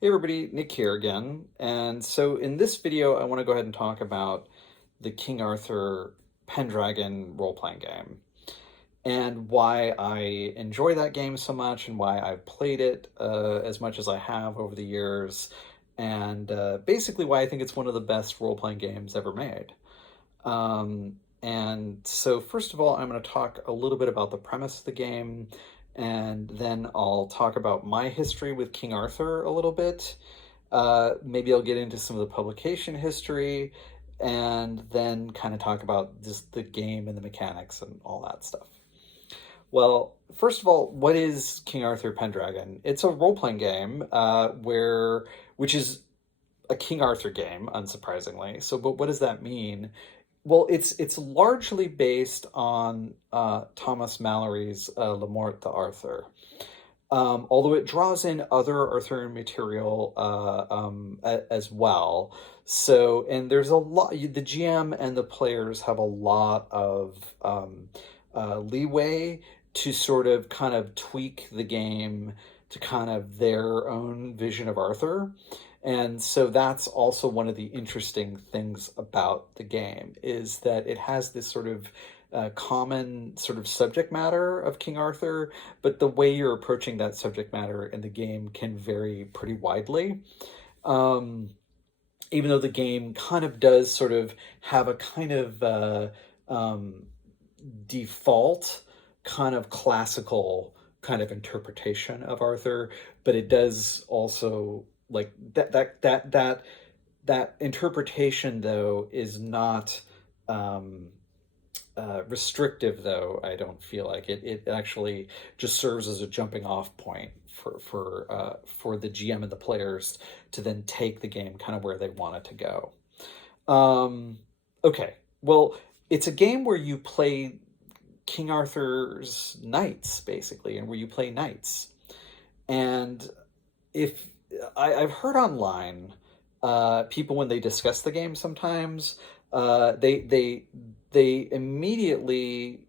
Hey everybody, Nick here again. And so in this video, I want to go ahead and talk about the King Arthur Pendragon role-playing game and why I enjoy that game so much and why I've played it as much as I have over the years, and basically why I think it's one of the best role-playing games ever made. And so, first of all, I'm going to talk a little bit about the premise of the game, and then I'll talk about my history with King Arthur a little bit. Maybe I'll get into some of the publication history, and then kind of talk about just the game and the mechanics and all that stuff. Well, first of all, what is King Arthur Pendragon? It's a role playing game which is a King Arthur game, unsurprisingly. So, but what does that mean? Well, it's largely based on Thomas Mallory's Le Morte d'Arthur, although it draws in other Arthurian material as well. So, and there's a lot. The GM and the players have a lot of leeway to sort of kind of tweak the game to kind of their own vision of Arthur. And so that's also one of the interesting things about the game is that it has this sort of common sort of subject matter of King Arthur, but the way you're approaching that subject matter in the game can vary pretty widely. Um, Even though the game kind of does sort of have a kind of um, default kind of classical kind of interpretation of Arthur, but it does also like that interpretation though is not um, restrictive though. I don't feel like it actually just serves as a jumping off point for the GM and the players to then take the game kind of where they want it to go. Okay, well, it's a game where you play King Arthur's knights, basically, and where you play knights. And if I've heard online, people when they discuss the game sometimes, they immediately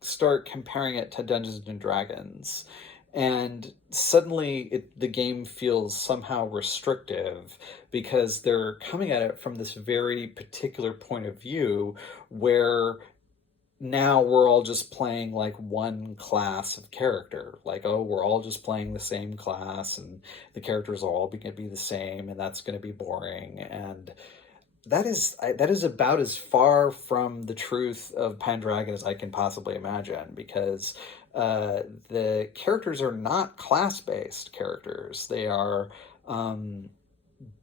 start comparing it to Dungeons and Dragons, and suddenly the game feels somehow restrictive because they're coming at it from this very particular point of view where now we're all just playing like one class of character. Like, oh, we're all just playing the same class, and the characters are all going to be the same, and that's going to be boring. And that is about as far from the truth of Pendragon as I can possibly imagine, because the characters are not class based characters. Um,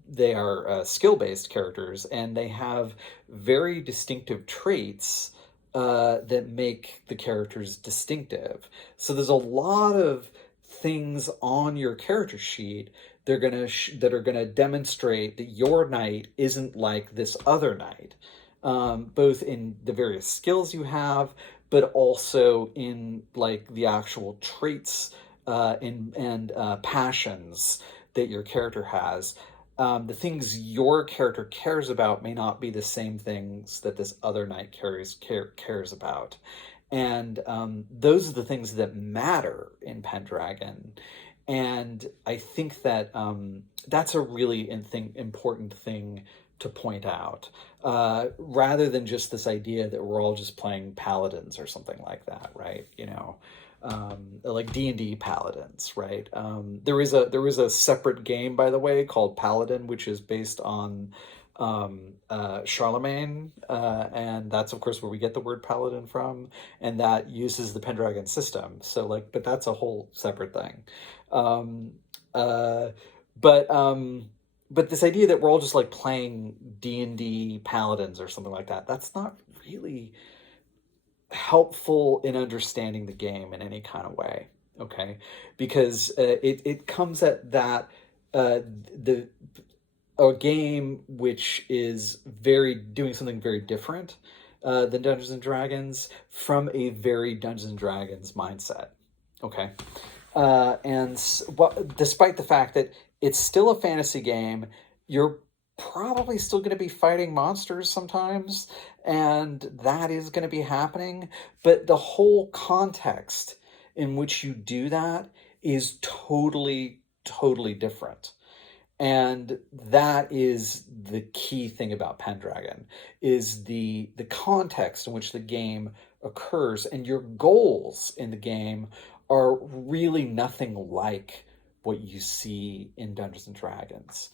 they are skill based characters, and they have very distinctive traits that make the characters distinctive. So there's a lot of things on your character sheet that are gonna demonstrate that your knight isn't like this other knight, both in the various skills you have, but also in like the actual traits and passions that your character has. The things your character cares about may not be the same things that this other knight cares about, and those are the things that matter in Pendragon. And I think that that's a really important thing to point out, rather than just this idea that we're all just playing paladins or something like that, right? Like D&D paladins, right? There is a separate game, by the way, called Paladin, which is based on Charlemagne, and that's of course where we get the word paladin from, and that uses the Pendragon system. So like, but that's a whole separate thing. Um, uh, but but this idea that we're all just like playing D&D paladins or something like that, that's not really helpful in understanding the game in any kind of way. Okay, because it comes at that the a game which is very doing something very different than Dungeons and Dragons from a very Dungeons and Dragons mindset. Okay, and despite the fact that it's still a fantasy game, you're probably still going to be fighting monsters sometimes, and that is going to be happening. But the whole context in which you do that is totally, totally different. And that is the key thing about Pendragon, is the context in which the game occurs, and your goals in the game are really nothing like what you see in Dungeons and Dragons.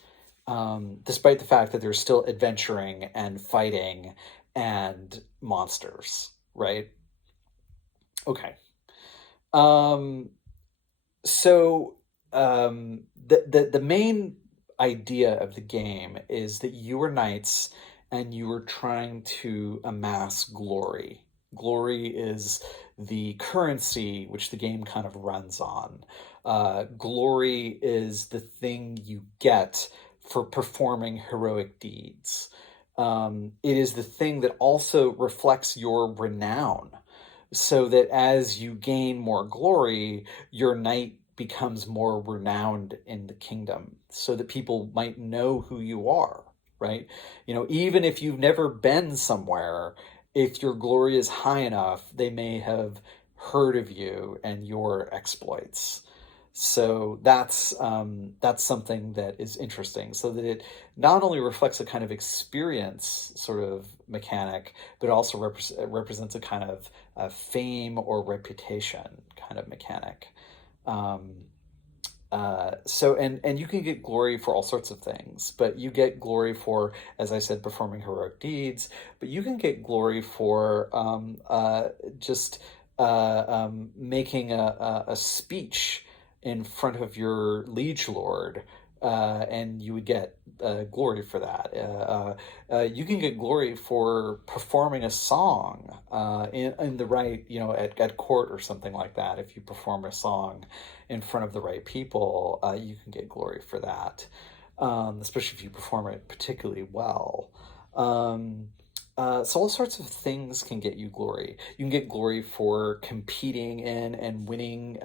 Despite the fact that there's still adventuring and fighting and monsters, right? Okay. Um, So the main idea of the game is that you are knights and you are trying to amass glory. Glory is the currency which the game kind of runs on. Glory is the thing you get for performing heroic deeds. It is the thing that also reflects your renown, so that as you gain more glory, your knight becomes more renowned in the kingdom, so that people might know who you are, right? Even if you've never been somewhere, if your glory is high enough, they may have heard of you and your exploits. So that's something that is interesting, so that it not only reflects a kind of experience sort of mechanic, but also represents a kind of fame or reputation kind of mechanic. Um, and you can get glory for all sorts of things, but you get glory for, as I said, performing heroic deeds. But you can get glory for just making a speech in front of your liege lord, and you would get glory for that. You can get glory for performing a song in the right, at court or something like that. If you perform a song in front of the right people, you can get glory for that, especially if you perform it particularly well. Um, so all sorts of things can get you glory. You can get glory for competing in and winning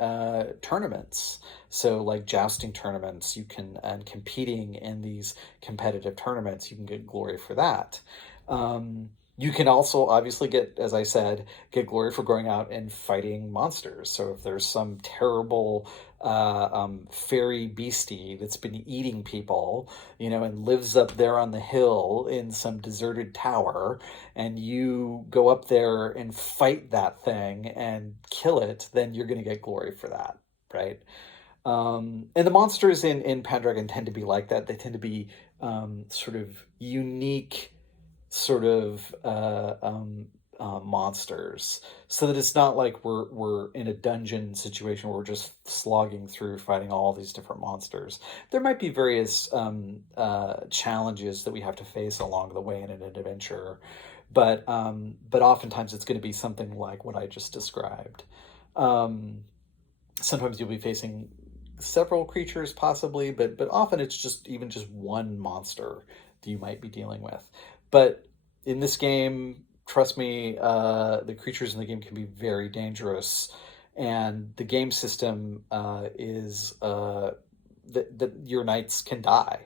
tournaments. So like jousting tournaments, and competing in these competitive tournaments, you can get glory for that. You can also obviously as I said, get glory for going out and fighting monsters. So if there's some terrible fairy beastie that's been eating people, and lives up there on the hill in some deserted tower, and you go up there and fight that thing and kill it, then you're going to get glory for that, right? And the monsters in Pendragon tend to be like that. They tend to be sort of unique, sort of monsters, so that it's not like we're in a dungeon situation where we're just slogging through fighting all these different monsters. There might be various challenges that we have to face along the way in an adventure, but oftentimes it's going to be something like what I just described. Um, Sometimes you'll be facing several creatures possibly, but often it's just one monster that you might be dealing with. But in this game, trust me, the creatures in the game can be very dangerous, and the game system is that your knights can die.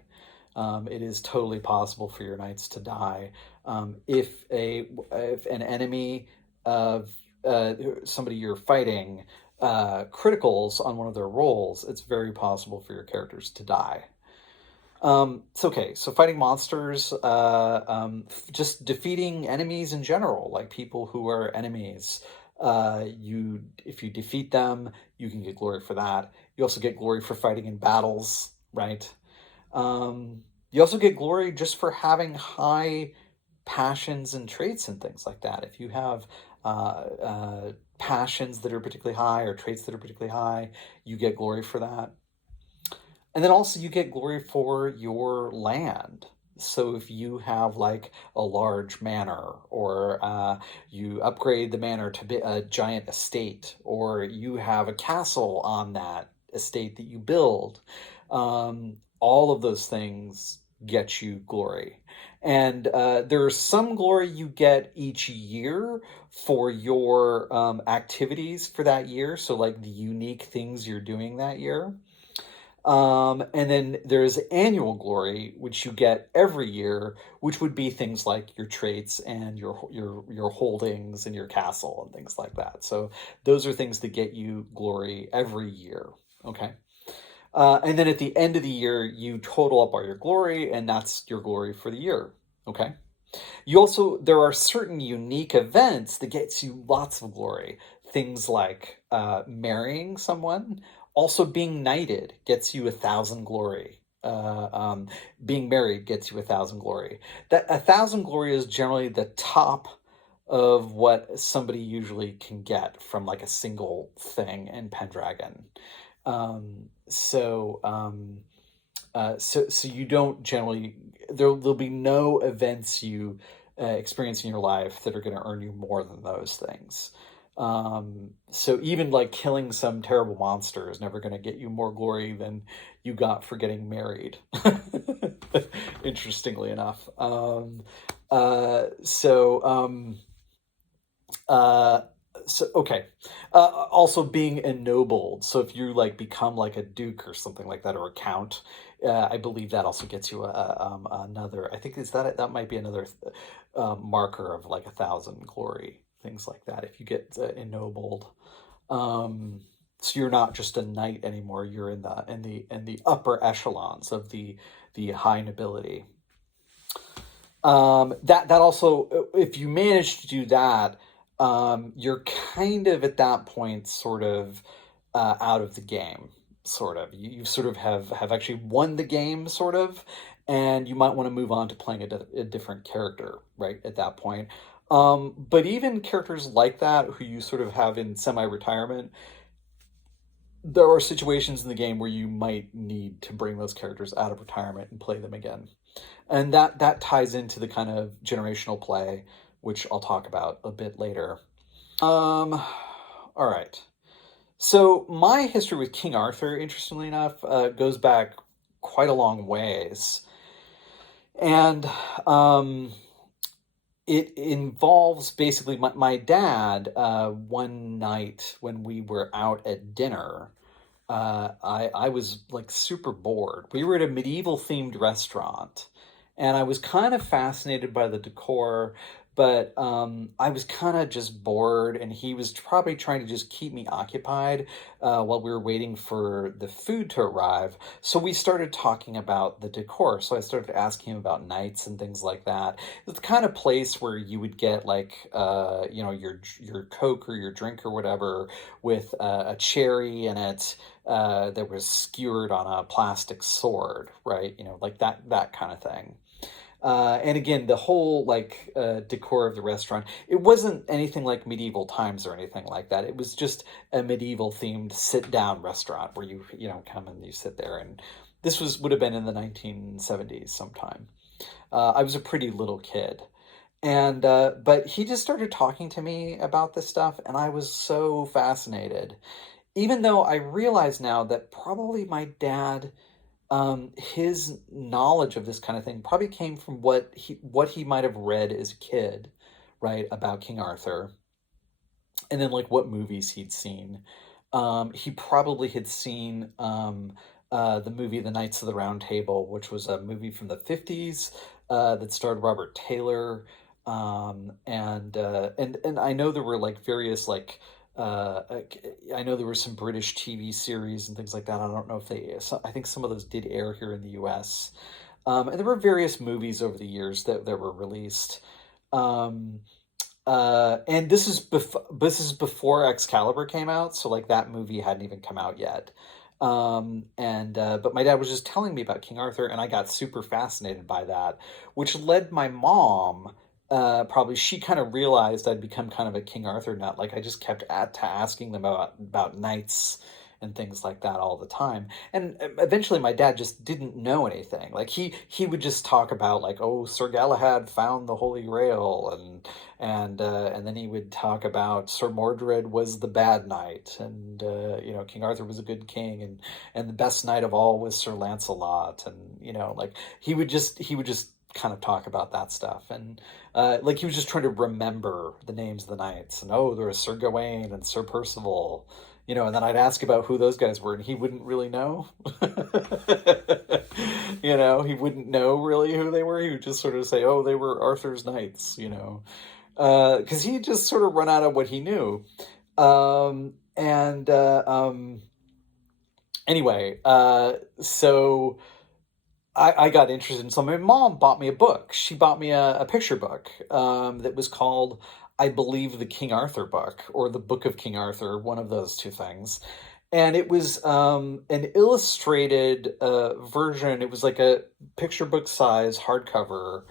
It is totally possible for your knights to die if an enemy of somebody you're fighting criticals on one of their rolls. It's very possible for your characters to die. It's okay. So fighting monsters, just defeating enemies in general, like people who are enemies. If you defeat them, you can get glory for that. You also get glory for fighting in battles, right? You also get glory just for having high passions and traits and things like that. If you have passions that are particularly high or traits that are particularly high, you get glory for that. And then also you get glory for your land. So if you have like a large manor, or you upgrade the manor to be a giant estate, or you have a castle on that estate that you build, all of those things get you glory. And there's some glory you get each year for your activities for that year. So like the unique things you're doing that year. And then there's annual glory, which you get every year, which would be things like your traits and your holdings and your castle and things like that. So those are things that get you glory every year. Okay. And then at the end of the year, you total up all your glory, and that's your glory for the year. Okay. You also, there are certain unique events that gets you lots of glory. Things like marrying someone, also being knighted gets you 1,000 glory. Being married gets you 1,000 glory. That 1,000 glory is generally the top of what somebody usually can get from like a single thing in Pendragon. So so you don't generally, there'll be no events you experience in your life that are going to earn you more than those things. So even like killing some terrible monster is never going to get you more glory than you got for getting married. Interestingly enough. Uh, so um, uh, so okay. Also being ennobled. So if you like become like a duke or something like that, or a count, I believe that also gets you another. I think is that that might be another marker of like 1,000 glory, things like that. If you get ennobled, so you're not just a knight anymore. You're in the upper echelons of the high nobility. That also, if you manage to do that, you're kind of at that point sort of out of the game. Sort of, you sort of have actually won the game, sort of, and you might want to move on to playing a different character, right, at that point. But even characters like that, who you sort of have in semi-retirement, there are situations in the game where you might need to bring those characters out of retirement and play them again, and that ties into the kind of generational play, which I'll talk about a bit later. All right. So my history with King Arthur, interestingly enough, goes back quite a long ways, and um, it involves basically my dad. One night when we were out at dinner, I was like super bored. We were at a medieval themed restaurant, and I was kind of fascinated by the decor, but I was kind of just bored, and he was probably trying to just keep me occupied while we were waiting for the food to arrive. So we started talking about the decor. So I started asking him about knights and things like that. It's the kind of place where you would get like your Coke or your drink or whatever with a cherry in it that was skewered on a plastic sword, right? You know, like that kind of thing. And again, the whole like decor of the restaurant, it wasn't anything like medieval times or anything like that. It was just a medieval themed sit down restaurant where you come and you sit there. And this would have been in the 1970s sometime. I was a pretty little kid. And but he just started talking to me about this stuff, and I was so fascinated. Even though I realize now that probably my dad, his knowledge of this kind of thing probably came from what he might have read as a kid, right, about King Arthur, and then like what movies he'd seen. He probably had seen the movie The Knights of the Round Table, which was a movie from the 50s that starred Robert Taylor. And I know there were like various like I know there were some British TV series and things like that. I don't know if I think some of those did air here in the US. And there were various movies over the years that were released. Um, and this is before Excalibur came out, so like that movie hadn't even come out yet. And but my dad was just telling me about King Arthur, and I got super fascinated by that, which led my mom. Probably she kind of realized I'd become kind of a King Arthur nut. Like I just kept at to asking them about knights and things like that all the time. And eventually my dad just didn't know anything. Like he would just talk about like, oh, Sir Galahad found the Holy Grail, and then he would talk about Sir Mordred was the bad knight, and King Arthur was a good king, and the best knight of all was Sir Lancelot, and like he would just kind of talk about that stuff, and like he was just trying to remember the names of the knights, and oh, there was Sir Gawain and Sir Percival, and then I'd ask about who those guys were, and he wouldn't really know. He wouldn't know really who they were. He would just sort of say, "Oh, they were Arthur's knights," because he just sort of run out of what he knew. And Anyway, so I got interested in something. My mom bought me a book. She bought me a picture book that was called, I believe, the King Arthur book or the Book of King Arthur, one of those two things. And it was an illustrated version. It was like a picture book size hardcover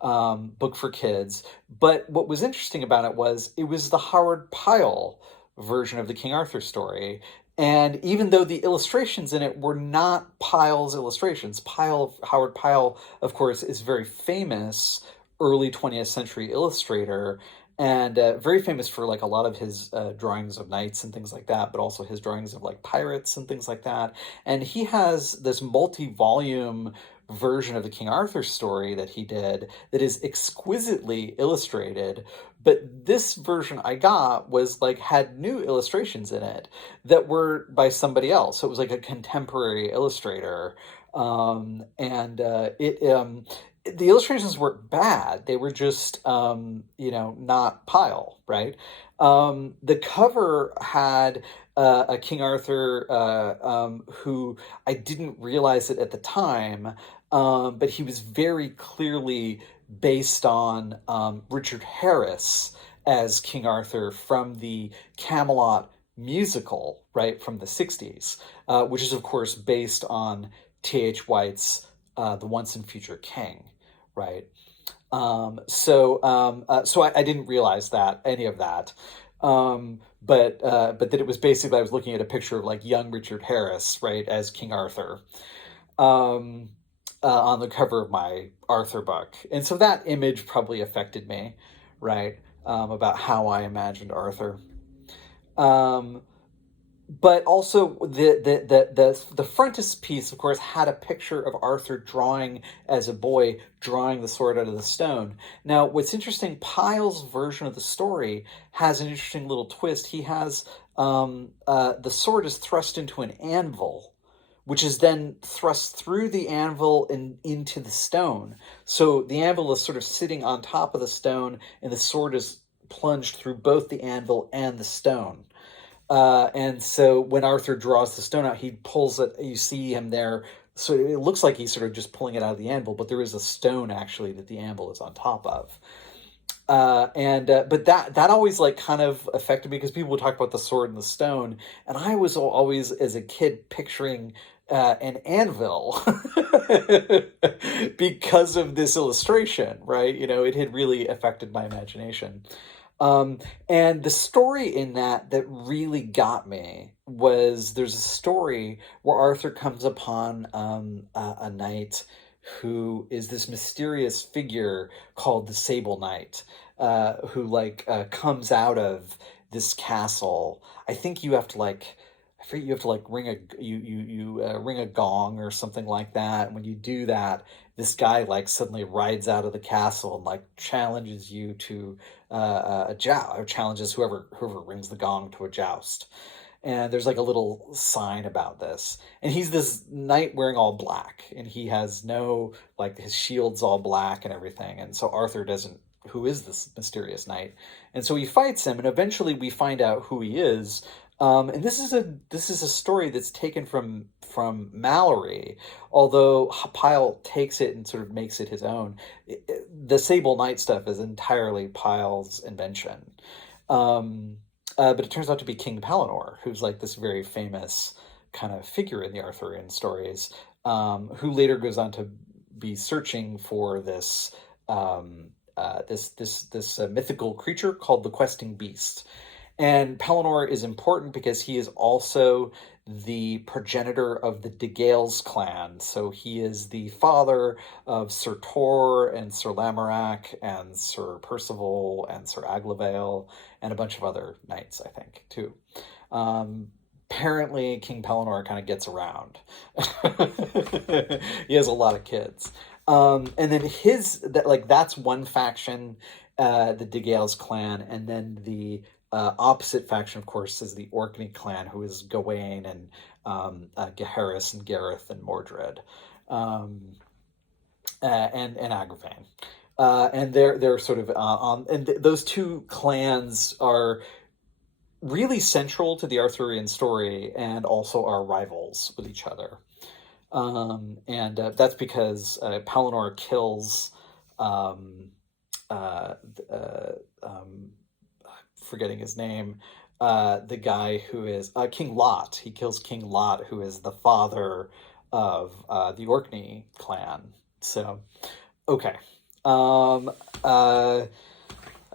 book for kids. But what was interesting about it was the Howard Pyle version of the King Arthur story. And even though the illustrations in it were not Pyle's illustrations, Howard Pyle, of course, is a very famous early 20th century illustrator and very famous for like a lot of his drawings of knights and things like that, but also his drawings of like pirates and things like that. And he has this multi-volume version of the King Arthur story that he did that is exquisitely illustrated. But this version I got was like had new illustrations in it that were by somebody else. So it was like a contemporary illustrator. And it the illustrations weren't bad. They were just, not Pyle, right? The cover had a King Arthur who I didn't realize it at the time, but he was very clearly based on Richard Harris as King Arthur from the Camelot musical, right, from the 60s, which is, of course, based on T.H. White's The Once and Future King, right? So I didn't realize that any of that, but that it was basically I was looking at a picture of like young Richard Harris, right, as King Arthur, um, on the cover of my Arthur book, and so that image probably affected me, right, about how I imagined Arthur. Um, but also the frontispiece, of course, had a picture of Arthur drawing as a boy, drawing the sword out of the stone. Now, what's interesting, Pyle's version of the story has an interesting little twist. He has the sword is thrust into an anvil, which is then thrust through the anvil and into the stone. So the anvil is sort of sitting on top of the stone, and the sword is plunged through both the anvil and the stone. And so when Arthur draws the stone out, he pulls it. You see him there. So it looks like he's sort of just pulling it out of the anvil, but there is a stone actually that the anvil is on top of. And but that always like kind of affected me because people would talk about the sword and the stone, and I was always as a kid picturing an anvil because of this illustration, right? It had really affected my imagination. Um, and the story in that really got me was there's a story where Arthur comes upon a knight who is this mysterious figure called the Sable Knight, who like comes out of this castle. I think you have to like. I forget you have to like ring a gong or something like that. And when you do that, this guy like suddenly rides out of the castle and like challenges you to a joust, or challenges whoever rings the gong to a joust. And there's like a little sign about this. And he's this knight wearing all black, and he has no like his shield's all black and everything. And so Arthur doesn't. Who is this mysterious knight? And so he fights him, and eventually we find out who he is. And this is a story that's taken from Mallory, although Pyle takes it and sort of makes it his own. The Sable Knight stuff is entirely Pyle's invention. Um, but it turns out to be King Pellinore, who's like this very famous kind of figure in the Arthurian stories, who later goes on to be searching for this mythical creature called the Questing Beast. And Pellinore is important because he is also the progenitor of the De Gales clan. So he is the father of Sir Tor and Sir Lamorak and Sir Percival and Sir Aglavale and a bunch of other knights, I think, too. Um, Apparently, King Pellinore kind of gets around. He has a lot of kids. And then that's one faction, the De Gales clan, and then the opposite faction, of course, is the Orkney clan, who is Gawain and Gaheris and Gareth and Mordred, um, and Agravain. And they're sort of on, and those two clans are really central to the Arthurian story and also are rivals with each other. And that's because Palinor kills, um, uh, uh, um, forgetting his name, the guy who is King Lot. He kills King Lot, who is the father of the Orkney clan. So, okay. Um, uh,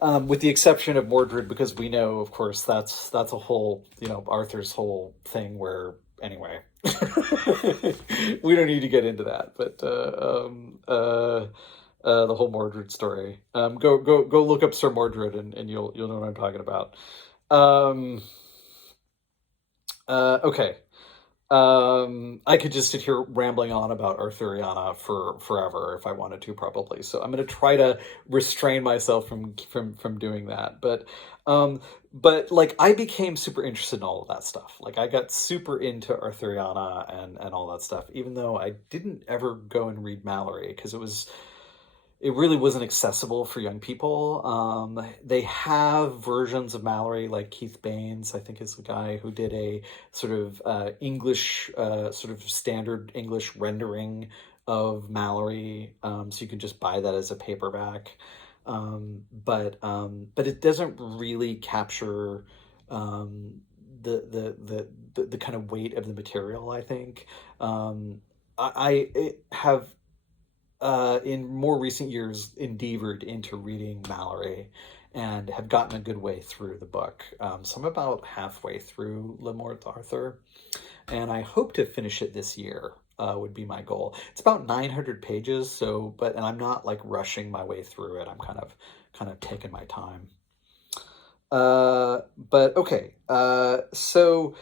with the exception of Mordred, because we know, of course, that's a whole, Arthur's whole thing where, anyway, we don't need to get into that, but the whole Mordred story. Go look up Sir Mordred, and you'll know what I'm talking about. Um, okay. I could just sit here rambling on about Arthuriana for forever if I wanted to, probably. So I'm going to try to restrain myself from doing that. But like I became super interested in all of that stuff. Like I got super into Arthuriana and all that stuff, even though I didn't ever go and read Mallory because it really wasn't accessible for young people. They have versions of Mallory, like Keith Baines, I think is the guy who did a sort of English, sort of standard English rendering of Mallory. So you can just buy that as a paperback. But it doesn't really capture um, the kind of weight of the material, I think. I have in more recent years endeavored into reading Mallory and have gotten a good way through the book. So I'm about halfway through Le Morte d'Arthur, and I hope to finish it this year. Would be my goal. It's about 900 pages, and I'm not like rushing my way through it. I'm kind of taking my time. But okay, so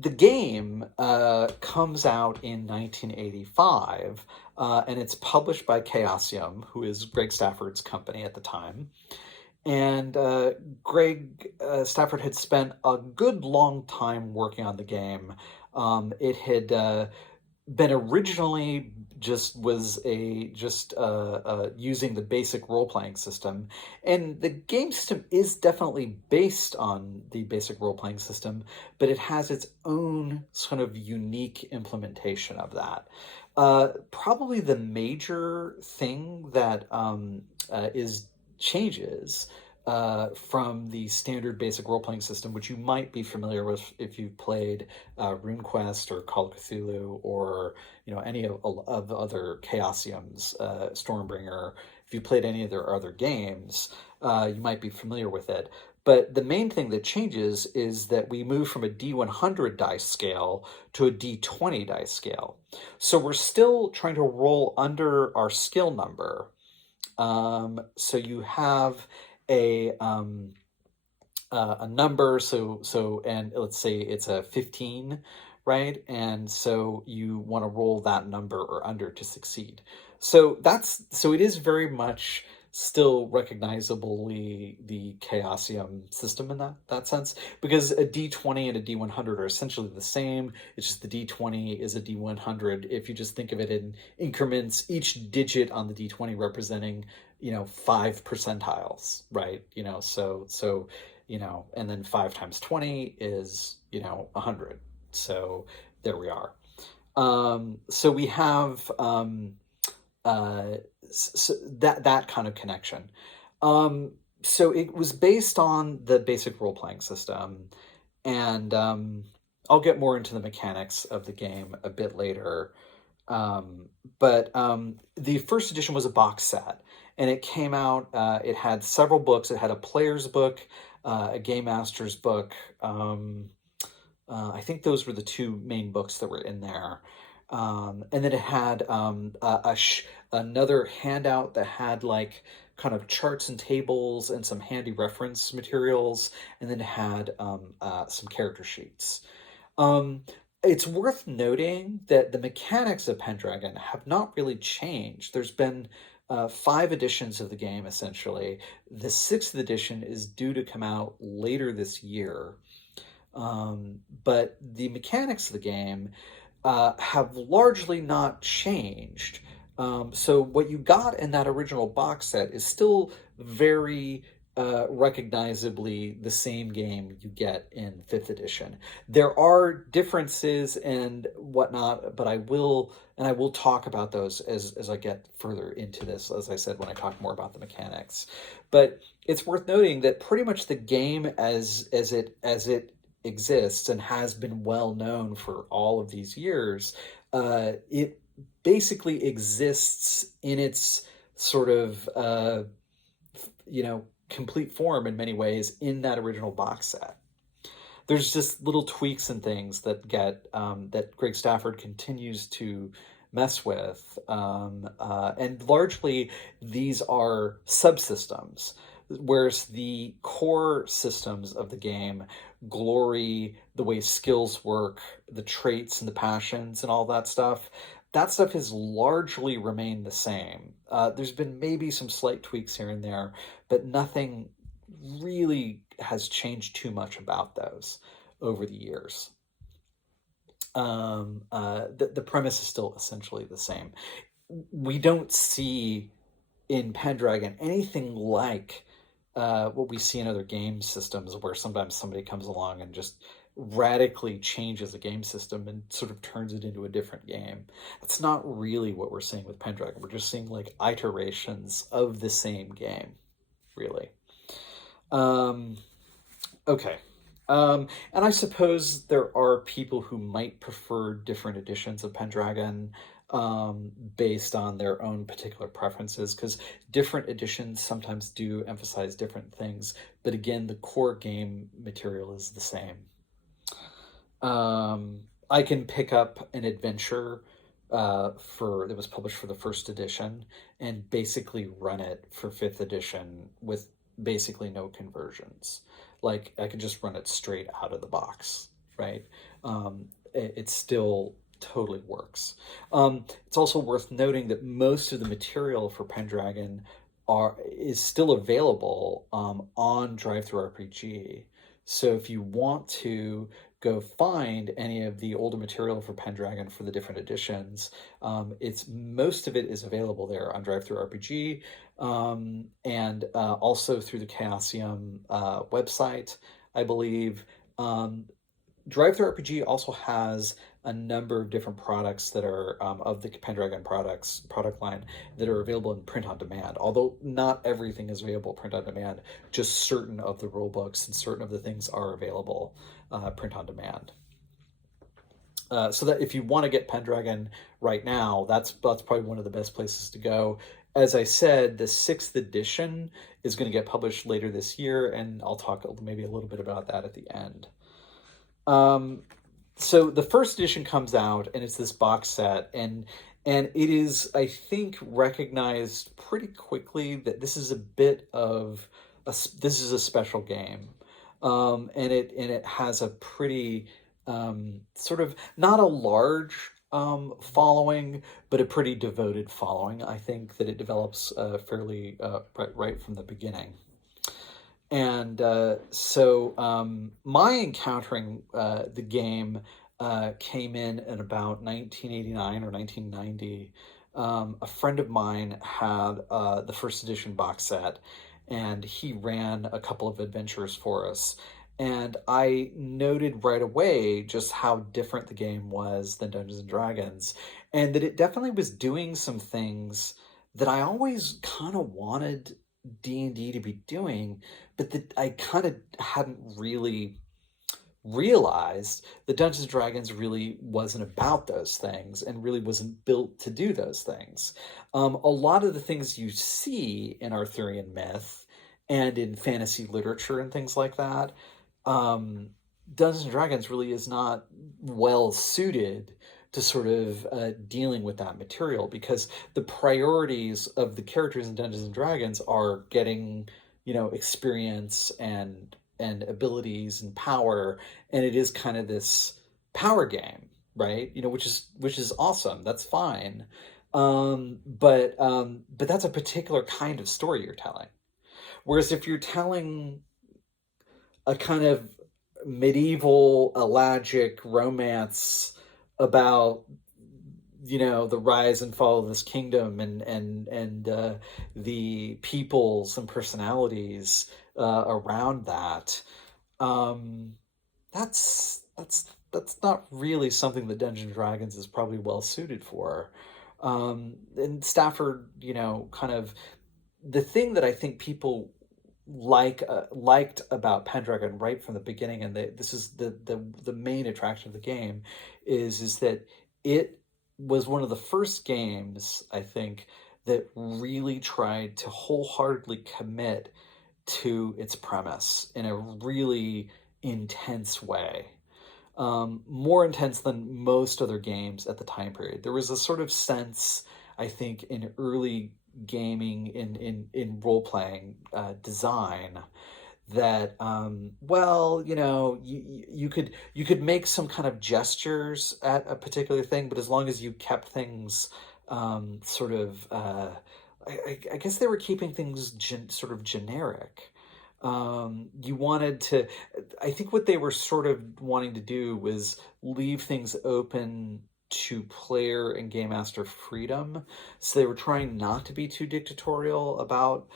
the game comes out in 1985, and it's published by Chaosium, who is Greg Stafford's company at the time. And Greg Stafford had spent a good long time working on the game. It had been originally just using the basic role playing system, and the game system is definitely based on the basic role playing system, but it has its own sort of unique implementation of that. Probably the major thing that is changes from the standard basic role playing system, which you might be familiar with if you've played RuneQuest or Call of Cthulhu or any of the other Chaosium's Stormbringer. If you played any of their other games, you might be familiar with it. But the main thing that changes is that we move from a D100 dice scale to a D20 dice scale. So we're still trying to roll under our skill number. So you have a a number, and let's say it's a 15, right? And so you want to roll that number or under to succeed. So it is very much still recognizably the Chaosium system in that sense, because a D20 and a D100 are essentially the same. It's just the D20 is a D100 if you just think of it in increments, each digit on the D20 representing 5 percentiles, right? And then 5 times 20 is 100. So there we are. So we have that kind of connection. So it was based on the basic role playing system, and I'll get more into the mechanics of the game a bit later. But the first edition was a box set, and it came out. It had several books. It had a player's book, a game master's book. I think those were the two main books that were in there. And then it had another handout that had like kind of charts and tables and some handy reference materials, and then it had some character sheets. Um, it's worth noting that the mechanics of Pendragon have not really changed. There's been 5 editions of the game, essentially. The sixth edition is due to come out later this year. But the mechanics of the game have largely not changed. So what you got in that original box set is still very recognizably the same game you get in fifth edition. There are differences and whatnot, but I will talk about those as I get further into this, as I said, when I talk more about the mechanics. But it's worth noting that pretty much the game as it exists and has been well known for all of these years, it basically exists in its sort of complete form in many ways in that original box set. There's just little tweaks and things that Greg Stafford continues to mess with, and largely these are subsystems, whereas the core systems of the game, glory, the way skills work, the traits and the passions and all that stuff has largely remained the same. There's been maybe some slight tweaks here and there, but nothing really has changed too much about those over the years. The premise is still essentially the same. We don't see in Pendragon anything like what we see in other game systems, where sometimes somebody comes along and just radically changes a game system and sort of turns it into a different game. That's not really what we're seeing with Pendragon. We're just seeing like iterations of the same game, really. Um, okay. And I suppose there are people who might prefer different editions of Pendragon, based on their own particular preferences, because different editions sometimes do emphasize different things. But again, the core game material is the same. I can pick up an adventure for that was published for the first edition and basically run it for fifth edition with basically no conversions. Like I can just run it straight out of the box, right? It still totally works. It's also worth noting that most of the material for Pendragon is still available on DriveThruRPG. So if you want to go find any of the older material for Pendragon for the different editions, it's most of it is available there on DriveThruRPG, and also through the Chaosium website, I believe. DriveThruRPG also has a number of different products that are of the Pendragon product line that are available in print on demand. Although not everything is available print on demand, just certain of the rule books and certain of the things are available print on demand. So that if you want to get Pendragon right now, that's probably one of the best places to go. As I said, the sixth edition is going to get published later this year, and I'll talk maybe a little bit about that at the end. So the first edition comes out, and it's this box set, and it is, I think, recognized pretty quickly that this is a bit of this is a special game, and it has a pretty sort of not a large following, but a pretty devoted following. I think that it develops fairly right from the beginning. And my encountering the game came in about 1989 or 1990. A friend of mine had the first edition box set, and he ran a couple of adventures for us. And I noted right away just how different the game was than Dungeons and Dragons, and that it definitely was doing some things that I always kind of wanted D&D to be doing, but that I kind of hadn't really realized that Dungeons and Dragons really wasn't about those things and really wasn't built to do those things. A lot of the things you see in Arthurian myth and in fantasy literature and things like that, Dungeons and Dragons really is not well suited to sort of dealing with that material, because the priorities of the characters in Dungeons and Dragons are getting, experience and abilities and power, and it is kind of this power game, right? Which is awesome. That's fine, but that's a particular kind of story you're telling. Whereas if you're telling a kind of medieval, elegiac romance about the rise and fall of this kingdom, and the peoples and personalities around that. Um, that's not really something that Dungeons and Dragons is probably well suited for. And Stafford, kind of the thing that I think people liked about Pendragon right from the beginning, and this is the main attraction of the game, is that it was one of the first games, I think, that really tried to wholeheartedly commit to its premise in a really intense way, more intense than most other games at the time period. There was a sort of sense, I think, in early gaming, in role playing design, that well, you could make some kind of gestures at a particular thing, but as long as you kept things sort of I guess they were keeping things sort of generic. You wanted to, I think what they were sort of wanting to do was leave things open to player and game master freedom. So they were trying not to be too dictatorial about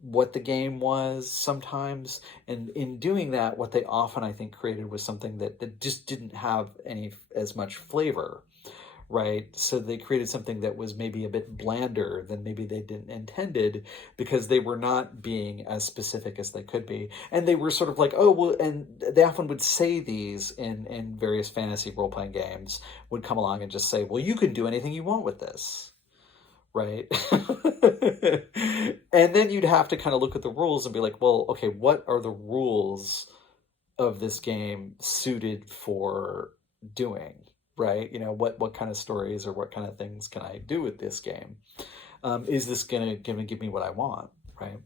what the game was sometimes. And in doing that, what they often, I think, created was something that just didn't have any as much flavor, right? So they created something that was maybe a bit blander than maybe they didn't intended, because they were not being as specific as they could be. And they were sort of like, oh, well, and they often would say these in various fantasy role-playing games, would come along and just say, well, you can do anything you want with this, right? And then you'd have to kind of look at the rules and be like, well, okay, what are the rules of this game suited for doing, right? What kind of stories or what kind of things can I do with this game? Is this gonna give me what I want, right?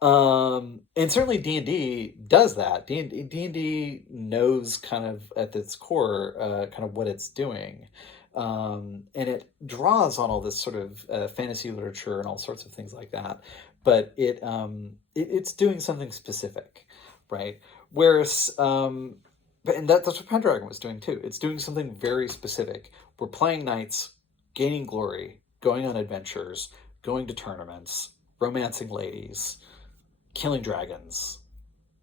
And certainly D&D does that. D&D knows kind of at its core kind of what it's doing. And it draws on all this sort of fantasy literature and all sorts of things like that. But it's doing something specific, right? Whereas, and that's what Pendragon was doing too. It's doing something very specific. We're playing knights, gaining glory, going on adventures, going to tournaments, romancing ladies, killing dragons.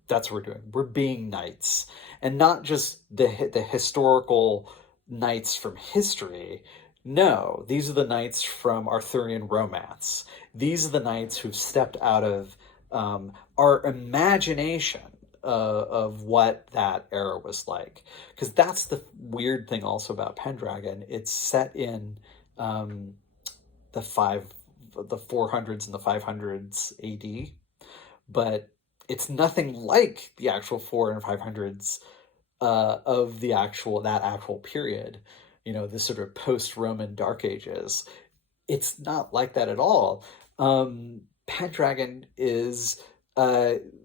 That's what we're doing. We're being knights, and not just the historical knights from history. No, these are the knights from Arthurian romance. These are the knights who've stepped out of our imagination of what that era was like. Because that's the weird thing also about Pendragon. It's set in um, the five, the 400s and the 500s AD, but it's nothing like the actual 400s and 500s of that actual period. This sort of post-Roman Dark Ages. It's not like that at all. Pendragon is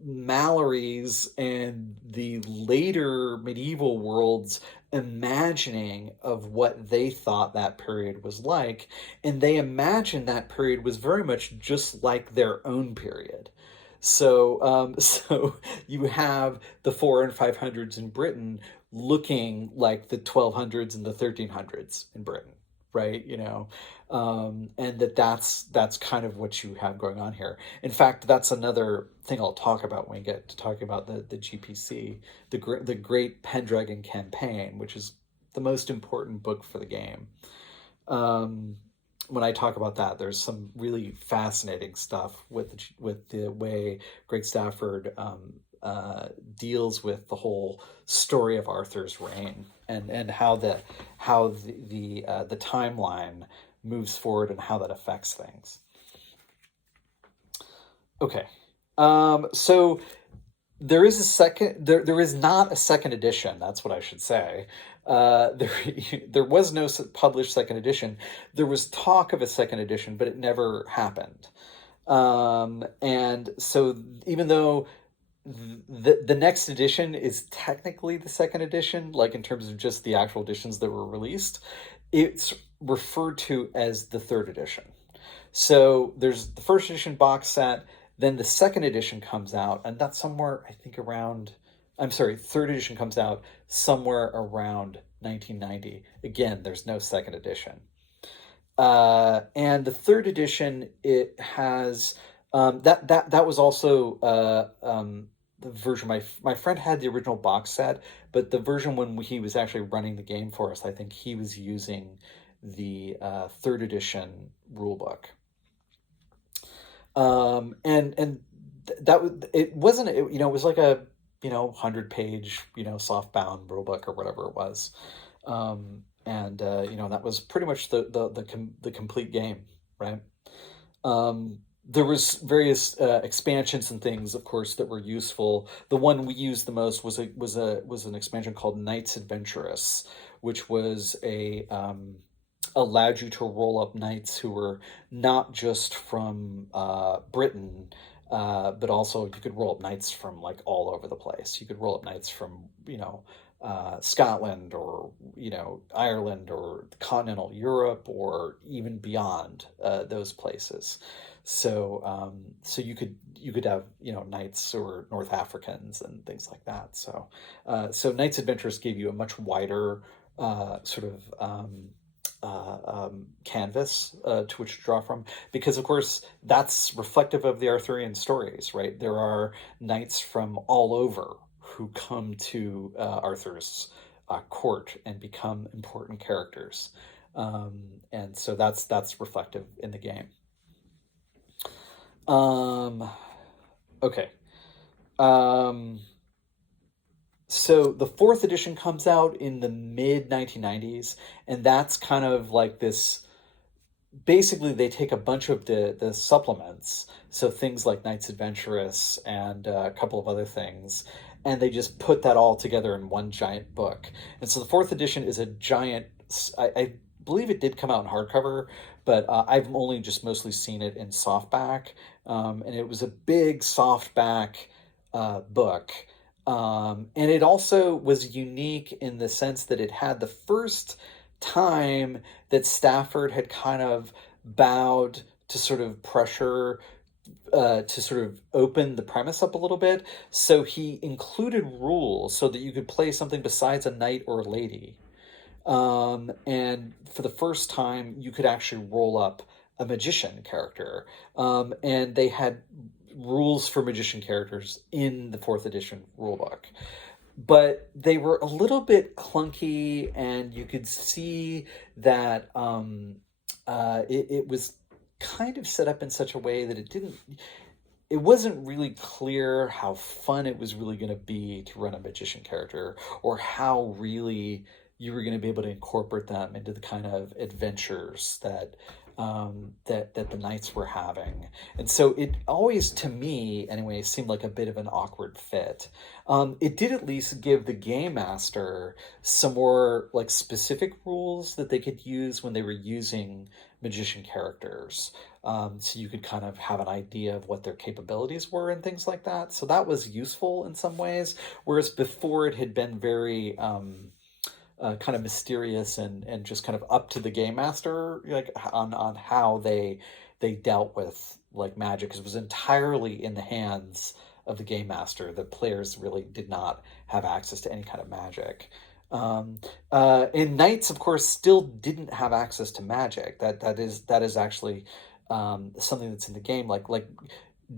Mallory's and the later medieval world's imagining of what they thought that period was like, and they imagined that period was very much just like their own period. So, so you have the 400s and 500s in Britain looking like the 1200s and the 1300s in Britain, right? And that's kind of what you have going on here. In fact, that's another thing I'll talk about when we get to talking about the GPC, the Great Pendragon Campaign, which is the most important book for the game. When I talk about that, there's some really fascinating stuff with the way Greg Stafford deals with the whole story of Arthur's reign, and how the timeline moves forward and how that affects things. Okay, so there is a second. There is not a second edition. That's what I should say. There there was no published second edition. There was talk of a second edition, but it never happened. And so even though the next edition is technically the second edition, like in terms of just the actual editions that were released, it's referred to as the third edition. So there's the first edition box set, then the second edition comes out, and that's somewhere, I think, around, I'm sorry, third edition comes out somewhere around 1990. Again, there's no second edition. And the third edition, it has that was also the version my friend had the original box set, but the version when he was actually running the game for us, I think he was using the third edition rule book. And that was it wasn't it, you know, it was like a 100-page softbound rule book or whatever it was. And that was pretty much the complete game, right? There was various expansions and things, of course, that were useful. The one we used the most was an expansion called Knights Adventurous, which was a allowed you to roll up knights who were not just from Britain, but also you could roll up knights from like all over the place. You could roll up knights from Scotland, or Ireland, or continental Europe, or even beyond those places. So you could have knights who are North Africans and things like that. So Knights Adventurers gave you a much wider sort of canvas to which to draw from, because of course that's reflective of the Arthurian stories, right? There are knights from all over who come to Arthur's court and become important characters, and so that's reflective in the game. Okay. Um, so the fourth edition comes out in the mid 1990s, and that's kind of like this. Basically, they take a bunch of the supplements, so things like Knights Adventurous and a couple of other things, and they just put that all together in one giant book. And so the fourth edition is a giant. I believe it did come out in hardcover, but I've only just mostly seen it in softback, and it was a big softback book. And it also was unique in the sense that it had the first time that Stafford had kind of bowed to sort of pressure, to sort of open the premise up a little bit. So he included rules so that you could play something besides a knight or a lady. And for the first time, you could actually roll up a magician character. And they had rules for magician characters in the fourth edition rulebook, but they were a little bit clunky, and you could see that it was kind of set up in such a way that it wasn't really clear how fun it was really going to be to run a magician character, or how really you were going to be able to incorporate them into the kind of adventures that that the knights were having. And so it always, to me anyway, seemed like a bit of an awkward fit. It did at least give the game master some more like specific rules that they could use when they were using magician characters. So you could kind of have an idea of what their capabilities were and things like that. So that was useful in some ways, whereas before it had been very kind of mysterious and just kind of up to the game master, like on how they dealt with like magic, because it was entirely in the hands of the game master. The players really did not have access to any kind of magic. And knights, of course, still didn't have access to magic. That is actually something that's in the game. Like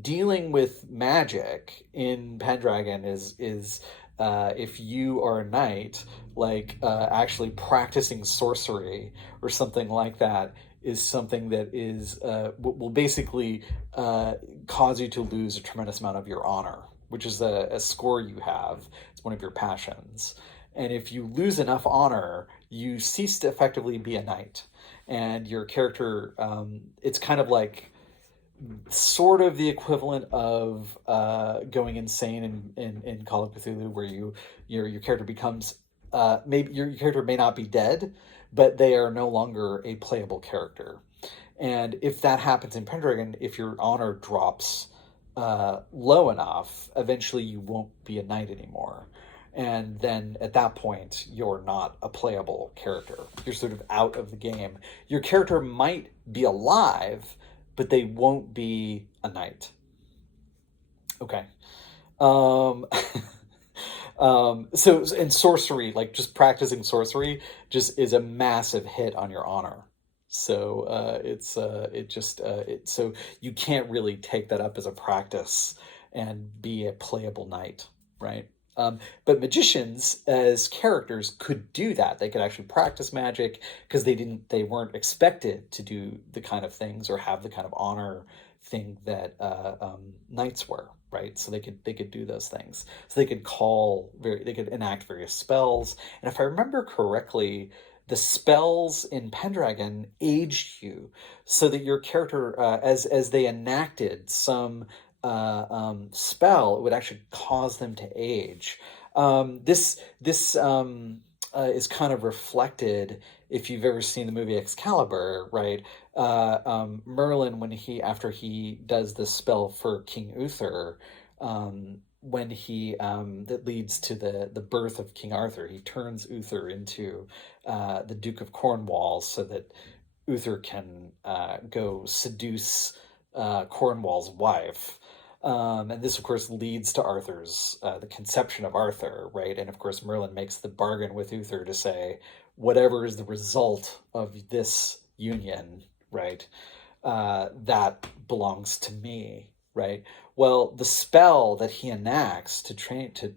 dealing with magic in Pendragon is if you are a knight, like actually practicing sorcery or something like that is something that is will basically cause you to lose a tremendous amount of your honor, which is a score you have. It's one of your passions. And if you lose enough honor, you cease to effectively be a knight. And your character, it's kind of like sort of the equivalent of going insane in Call of Cthulhu, where your character becomes maybe your character may not be dead, but they are no longer a playable character. And if that happens in Pendragon, if your honor drops low enough, eventually you won't be a knight anymore. And then at that point, you're not a playable character. You're sort of out of the game. Your character might be alive, but they won't be a knight. Okay. Um, So and sorcery, like just practicing sorcery, just is a massive hit on your honor. So so you can't really take that up as a practice and be a playable knight, right? But magicians as characters could do that. They could actually practice magic because they weren't expected to do the kind of things or have the kind of honor thing that knights were, right? So they could do those things. So they could enact various spells. And if I remember correctly, the spells in Pendragon aged you so that your character, as they enacted some spell, it would actually cause them to age. This is kind of reflected if you've ever seen the movie Excalibur, right? Merlin, when he after he does this spell for King Uther, when he that leads to the birth of King Arthur, he turns Uther into the Duke of Cornwall so that Uther can go seduce Cornwall's wife. And this, of course, leads to Arthur's the conception of Arthur, right? And of course, Merlin makes the bargain with Uther to say, whatever is the result of this union, right? That belongs to me, right? Well, the spell that he enacts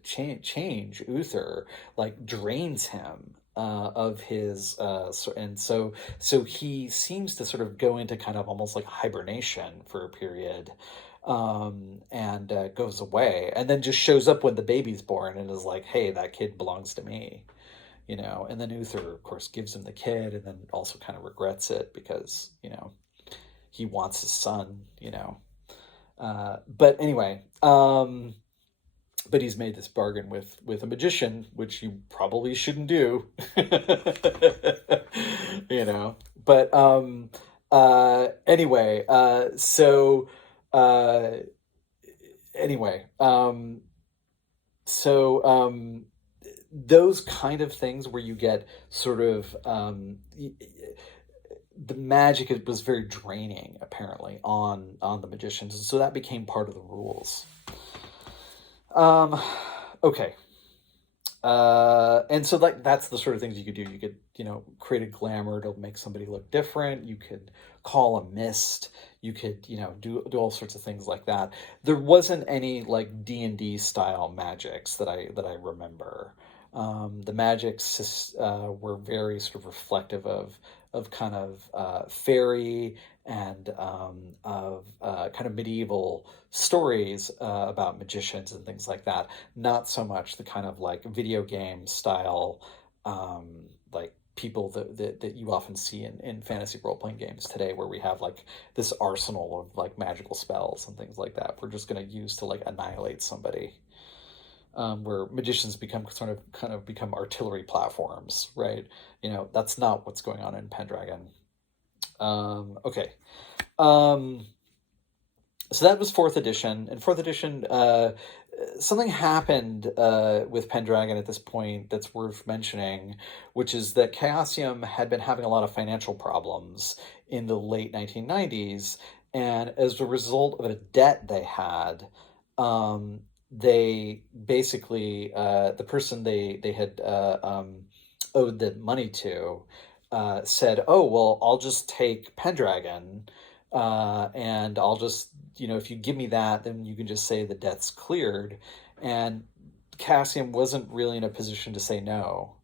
change Uther like drains him of his so he seems to sort of go into kind of almost like hibernation for a period, and goes away and then just shows up when the baby's born and is like, hey, that kid belongs to me, and then Uther of course gives him the kid and then also kind of regrets it because he wants his son, but anyway, but he's made this bargain with a magician, which you probably shouldn't do, you know. But anyway, uh, anyway, so those kind of things where you get sort of the magic was very draining apparently on the magicians, and so that became part of the rules. Um, okay. And so like that's the sort of things you could do. You could, create a glamour to make somebody look different. You could call a mist. You could, do all sorts of things like that. There wasn't any like D&D style magics that I remember. The magics were very sort of reflective of kind of fairy and of kind of medieval stories about magicians and things like that. Not so much the kind of like video game style, like people that you often see in fantasy role playing games today, where we have like this arsenal of like magical spells and things like that. We're just going to use to like annihilate somebody. Where magicians kind of become artillery platforms, right? That's not what's going on in Pendragon. Okay. Um, so that was fourth edition. And fourth edition, something happened with Pendragon at this point that's worth mentioning, which is that Chaosium had been having a lot of financial problems in the late 1990s. And as a result of a debt they had, they basically, the person they had owed the money to said, oh, well, I'll just take Pendragon, and I'll just, if you give me that, then you can just say the debt's cleared. And Cassium wasn't really in a position to say no.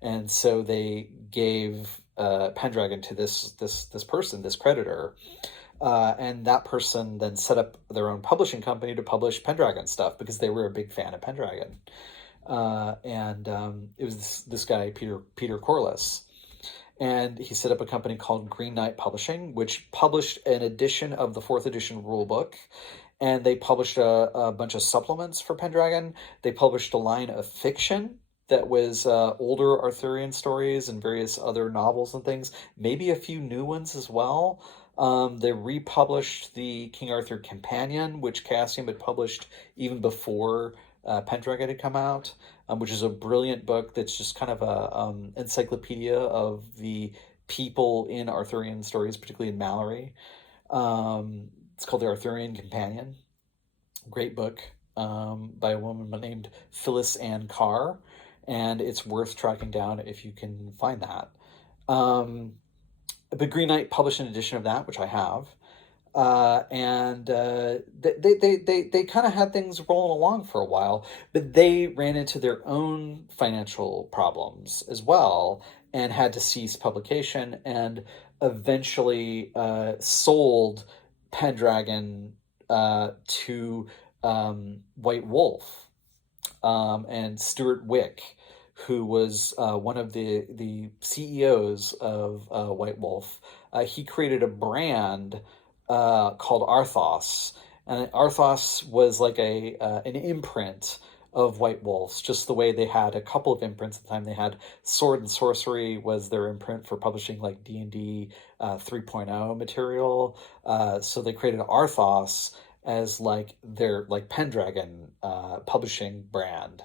And so they gave Pendragon to this person, this creditor. And that person then set up their own publishing company to publish Pendragon stuff because they were a big fan of Pendragon. And it was this guy, Peter Corliss. And he set up a company called Green Knight Publishing, which published an edition of the fourth edition rulebook. And they published a bunch of supplements for Pendragon. They published a line of fiction that was older Arthurian stories and various other novels and things, maybe a few new ones as well. They republished the King Arthur Companion, which Cassium had published even before Pendragon had come out, which is a brilliant book that's just kind of a encyclopedia of the people in Arthurian stories, particularly in Mallory. It's called the Arthurian Companion. Great book. by a woman named Phyllis Ann Carr, and it's worth tracking down if you can find that. Um, but Green Knight published an edition of that, which I have. And they kind of had things rolling along for a while, but they ran into their own financial problems as well and had to cease publication and eventually sold Pendragon to White Wolf and Stuart Wick, who was one of the CEOs of White Wolf. He created a brand called Arthos, and Arthos was like a an imprint of White Wolves, just the way they had a couple of imprints at the time. They had Sword and Sorcery was their imprint for publishing like D&D 3.0 material. So they created Arthos as like their like Pendragon publishing brand.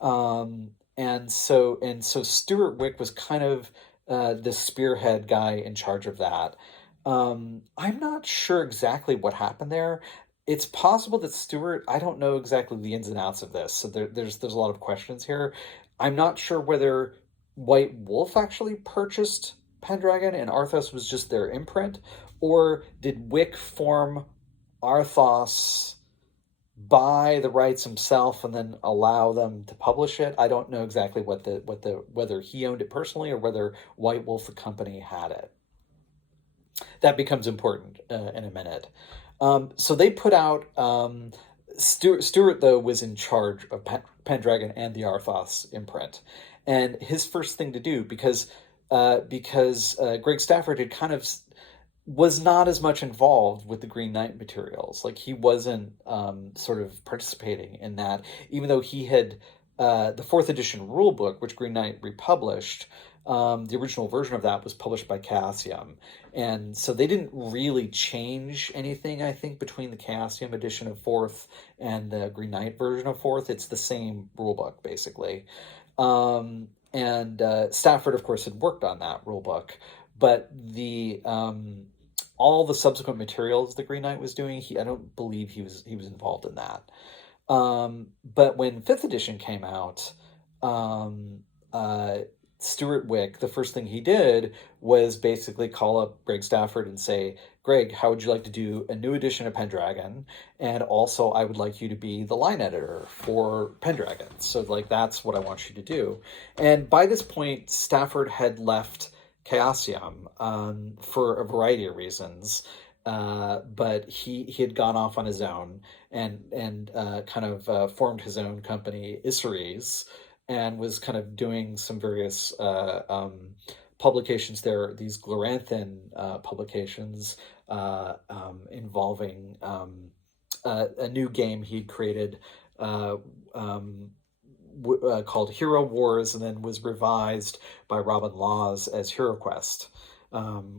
And so Stuart Wick was kind of the spearhead guy in charge of that. I'm not sure exactly what happened there. It's possible that Stewart, I don't know exactly the ins and outs of this, so there's a lot of questions here. I'm not sure whether White Wolf actually purchased Pendragon and Arthos was just their imprint, or did Wick form Arthos, buy the rights himself, and then allow them to publish it? I don't know exactly whether he owned it personally or whether White Wolf the company had it. That becomes important in a minute. So they put out Stewart though was in charge of Pendragon and the Arthos imprint, and his first thing to do because Greg Stafford had kind of was not as much involved with the Green Knight materials. Like he wasn't sort of participating in that, even though he had the fourth edition rulebook, which Green Knight republished. The original version of that was published by Chaosium. And so they didn't really change anything, I think, between the Chaosium edition of 4th and the Green Knight version of 4th. It's the same rulebook, basically. And Stafford, of course, had worked on that rulebook. But the all the subsequent materials the Green Knight was doing, I don't believe he was involved in that. But when 5th edition came out, Stuart Wick, the first thing he did was basically call up Greg Stafford and say, Greg, how would you like to do a new edition of Pendragon? And also, I would like you to be the line editor for Pendragon. So, like, that's what I want you to do. And by this point, Stafford had left Chaosium for a variety of reasons. But he had gone off on his own and kind of formed his own company, Isseries, and was kind of doing some various publications there, these Gloranthan publications involving a new game he'd created called Hero Wars, and then was revised by Robin Laws as Hero Quest,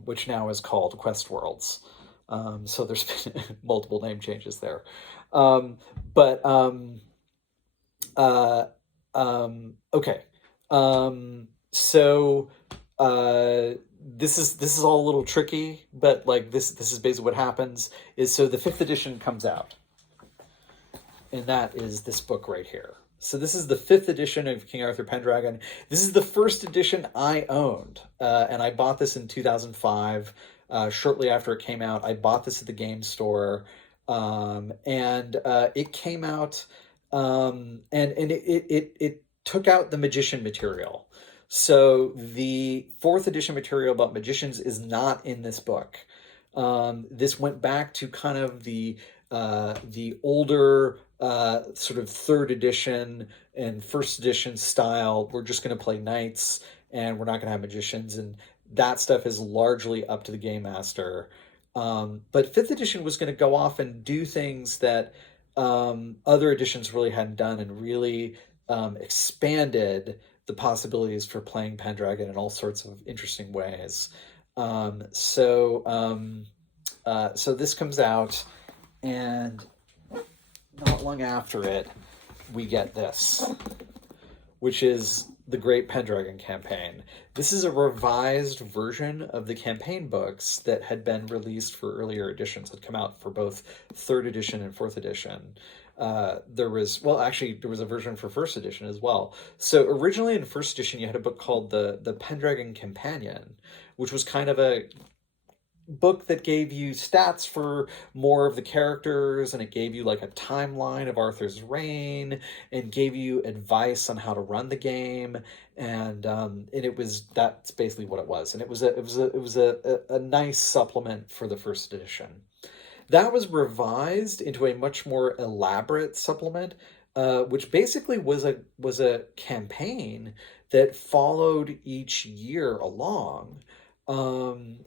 which now is called Quest Worlds. So there's been multiple name changes there. Okay. So this is all a little tricky, but like this is basically what happens is, so the 5th edition comes out, and that is this book right here. So this is the 5th edition of King Arthur Pendragon. This is the first edition I owned, and I bought this in 2005. Shortly after it came out, I bought this at the game store, and it came out. And it took out the magician material. So the 4th edition material about magicians is not in this book. This went back to kind of the older sort of 3rd edition and 1st edition style. We're just going to play knights and we're not going to have magicians, and that stuff is largely up to the game master. But 5th edition was going to go off and do things that other editions really hadn't done, and really expanded the possibilities for playing Pendragon in all sorts of interesting ways. So this comes out, and not long after it, we get this, which is the Great Pendragon Campaign. This is a revised version of the campaign books that had been released for earlier editions, had come out for both 3rd edition and 4th edition. there was a version for first edition as well. So originally in first edition, you had a book called the Pendragon Companion, which was kind of a book that gave you stats for more of the characters, and it gave you like a timeline of Arthur's reign and gave you advice on how to run the game. And it was that's basically what it was, and it was a nice supplement for the first edition. That was revised into a much more elaborate supplement, which basically was a campaign that followed each year along, and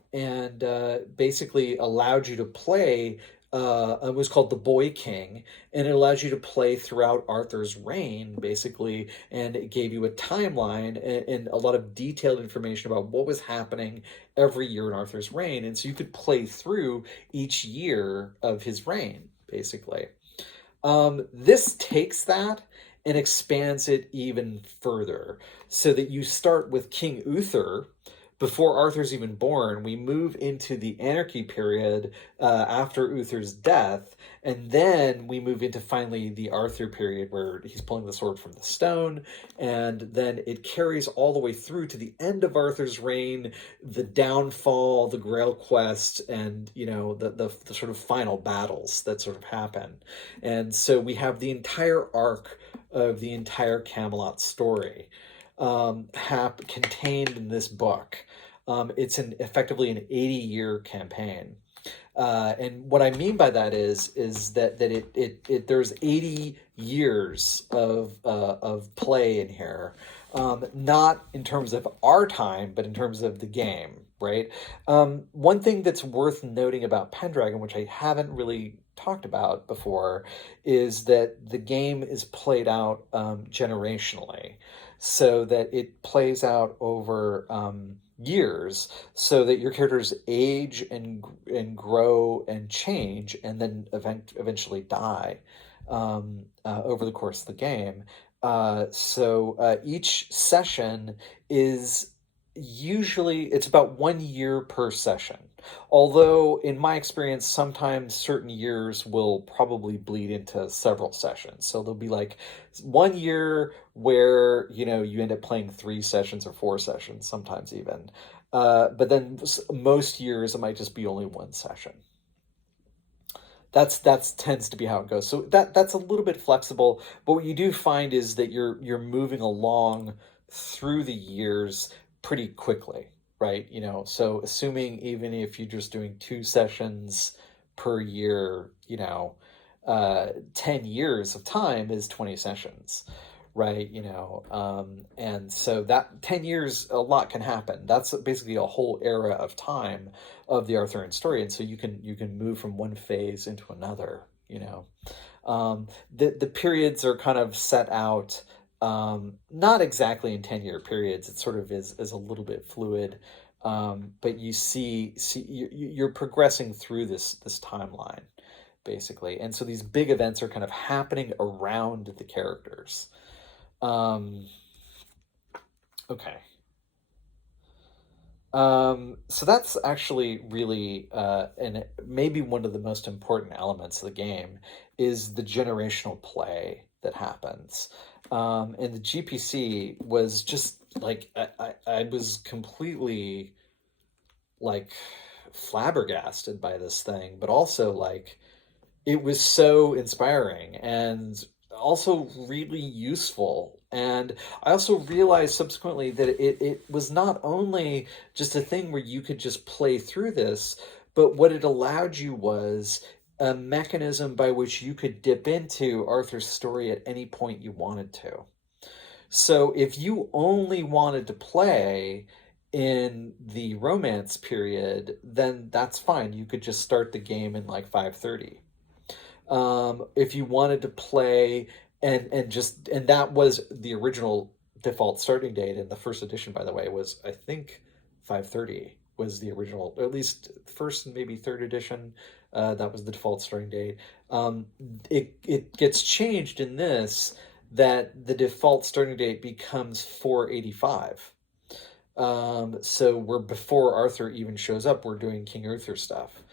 basically allowed you to play. It was called the Boy King, and it allows you to play throughout Arthur's reign, basically, and it gave you a timeline and a lot of detailed information about what was happening every year in Arthur's reign, and so you could play through each year of his reign, basically. This takes that and expands it even further, so that you start with King Uther before Arthur's even born. We move into the Anarchy period after Uther's death, and then we move into finally the Arthur period where he's pulling the sword from the stone, and then it carries all the way through to the end of Arthur's reign, the downfall, the Grail quest, and the sort of final battles that sort of happen. And so we have the entire arc of the entire Camelot story contained in this book. It's effectively an 80-year campaign. And what I mean by that is that there's 80 years of play in here, not in terms of our time, but in terms of the game, right? One thing that's worth noting about Pendragon, which I haven't really talked about before, is that the game is played out generationally, so that it plays out over years, so that your characters age and grow and change, and then eventually die over the course of the game. So each session is usually it's about 1 year per session. Although in my experience, sometimes certain years will probably bleed into several sessions. So there'll be like 1 year where you end up playing 3 sessions or 4 sessions, sometimes even. But then most years it might just be only one session. That's tends to be how it goes. So that's a little bit flexible, but what you do find is that you're moving along through the years pretty quickly, right? So assuming even if you're just doing 2 sessions per year, 10 years of time is 20 sessions, right? And so that 10 years, a lot can happen. That's basically a whole era of time of the Arthurian story. And so you can move from one phase into another, the periods are kind of set out, not exactly in 10-year periods. It sort of is a little bit fluid. But you see you're progressing through this timeline, basically. And so these big events are kind of happening around the characters. Okay. So that's actually really, and maybe one of the most important elements of the game is the generational play that happens. And the GPC was just like, I was completely like flabbergasted by this thing, but also like it was so inspiring and also really useful. And I also realized subsequently that it was not only just a thing where you could just play through this, but what it allowed you was a mechanism by which you could dip into Arthur's story at any point you wanted to. So if you only wanted to play in the Romance period, then that's fine. You could just start the game in like 530. If you wanted to play and that was the original default starting date in the first edition, by the way, was I think 530 was the original, or at least first and maybe third edition. That was the default starting date. It gets changed in this, that the default starting date becomes 485. So we're before Arthur even shows up. We're doing King Arthur stuff.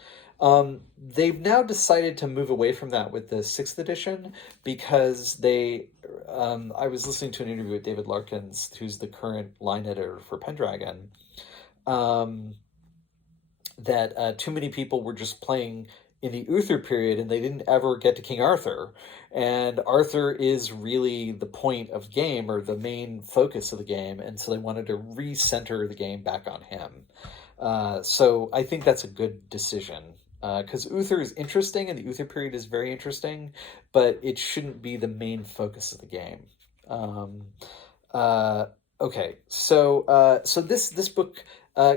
They've now decided to move away from that with the sixth edition because I was listening to an interview with David Larkins, who's the current line editor for Pendragon, um, that too many people were just playing in the Uther period and they didn't ever get to King Arthur. And Arthur is really the point of the game or the main focus of the game. And so they wanted to recenter the game back on him. So I think that's a good decision because Uther is interesting and the Uther period is very interesting, but it shouldn't be the main focus of the game. Um, uh, okay, so this book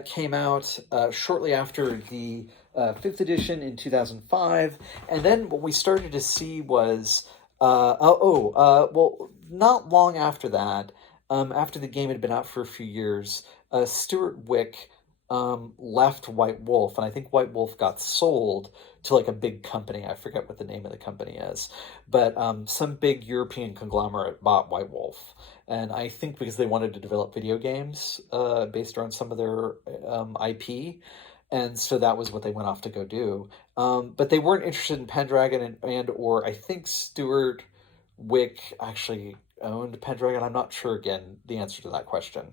came out shortly after the fifth edition in 2005, and then what we started to see was well, not long after that, after the game had been out for a few years, Stuart Wick left White Wolf, and I think White Wolf got sold to like a big company. I forget what the name of the company is, but some big European conglomerate bought White Wolf, and I think because they wanted to develop video games based around some of their IP, and so that was what they went off to go do. But they weren't interested in Pendragon, and or I think Stuart Wick actually owned Pendragon. I'm not sure again the answer to that question.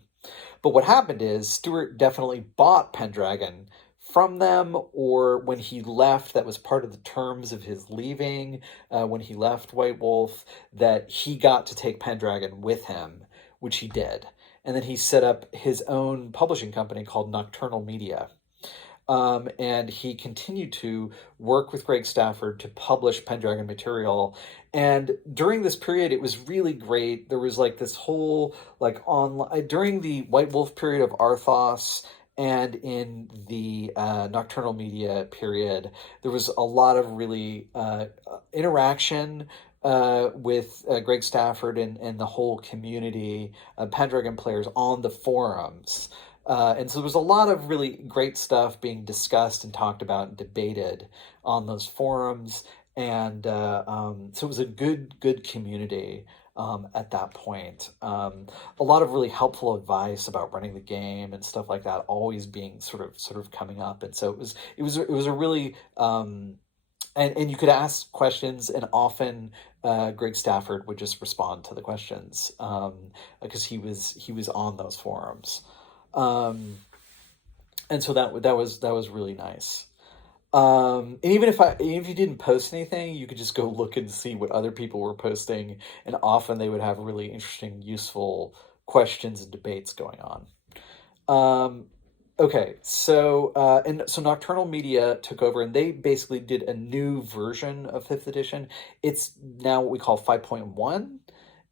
But what happened is Stuart definitely bought Pendragon from them, or when he left, that was part of the terms of his leaving, when he left White Wolf, that he got to take Pendragon with him, which he did. And then he set up his own publishing company called Nocturnal Media. And he continued to work with Greg Stafford to publish Pendragon material. And during this period, it was really great. There was like this whole like online during the White Wolf period of Arthos and in the Nocturnal Media period, there was a lot of really interaction with Greg Stafford and the whole community of Pendragon players on the forums. And so there was a lot of really great stuff being discussed and talked about and debated on those forums. And so it was a good community at that point. A lot of really helpful advice about running the game and stuff like that, always being sort of coming up. And so it was a really and you could ask questions, and often Greg Stafford would just respond to the questions because he was on those forums. Um, and so that was really nice. And even if you didn't post anything, you could just go look and see what other people were posting, and often they would have really interesting, useful questions and debates going on. Um, okay, so Nocturnal Media took over, and they basically did a new version of Fifth Edition. It's now what we call 5.1,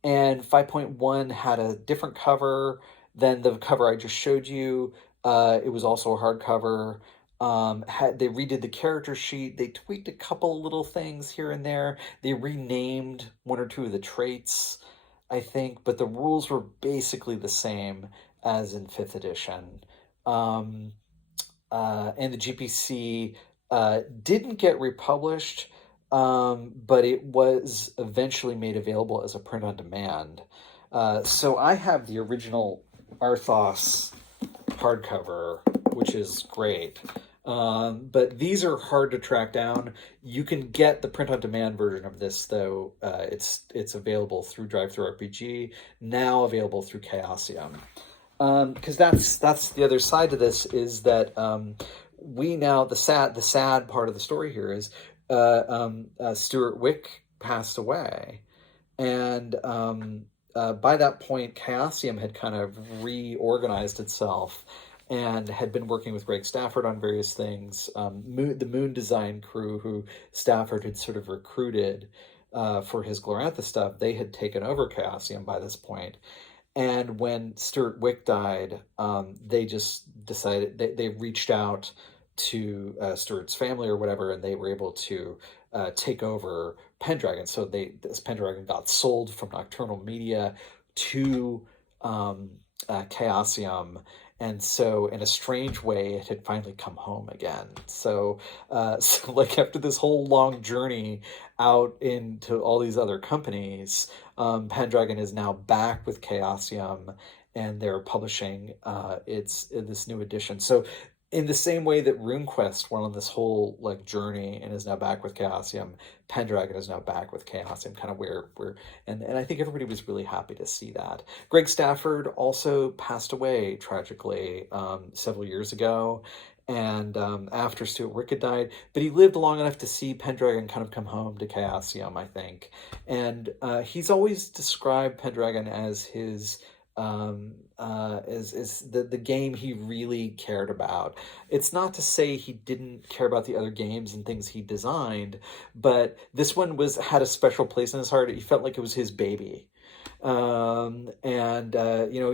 and 5.1 had a different cover than the cover I just showed you. It was also a hardcover. They redid the character sheet. They tweaked a couple little things here and there. They renamed one or two of the traits, I think, but the rules were basically the same as in fifth edition. Um, and the GPC didn't get republished, but it was eventually made available as a print on demand. So I have the original Arthos hardcover, which is great. But these are hard to track down. You can get the print-on-demand version of this, though. It's available through DriveThruRPG, now available through Chaosium. Because that's the other side to this is that we now the sad part of the story here is Stuart Wick passed away, and by that point, Chaosium had kind of reorganized itself and had been working with Greg Stafford on various things. The Moon Design crew, who Stafford had sort of recruited for his Glorantha stuff, they had taken over Chaosium by this point. And when Stuart Wick died, they just decided they reached out to Stuart's family or whatever, and they were able to take over Pendragon. So this Pendragon got sold from Nocturnal Media to Chaosium, and so in a strange way, it had finally come home again. So like after this whole long journey out into all these other companies, Pendragon is now back with Chaosium, and they're publishing its this new edition. So in the same way that RuneQuest went on this whole like journey and is now back with Chaosium, Pendragon is now back with Chaosium, kind of where and I think everybody was really happy to see that. Greg Stafford also passed away tragically several years ago, and after Stuart Wickett died, but he lived long enough to see Pendragon kind of come home to Chaosium, I think, and he's always described Pendragon as his is the game he really cared about. It's not to say he didn't care about the other games and things he designed, but this one was had a special place in his heart. He felt like it was his baby. And you know,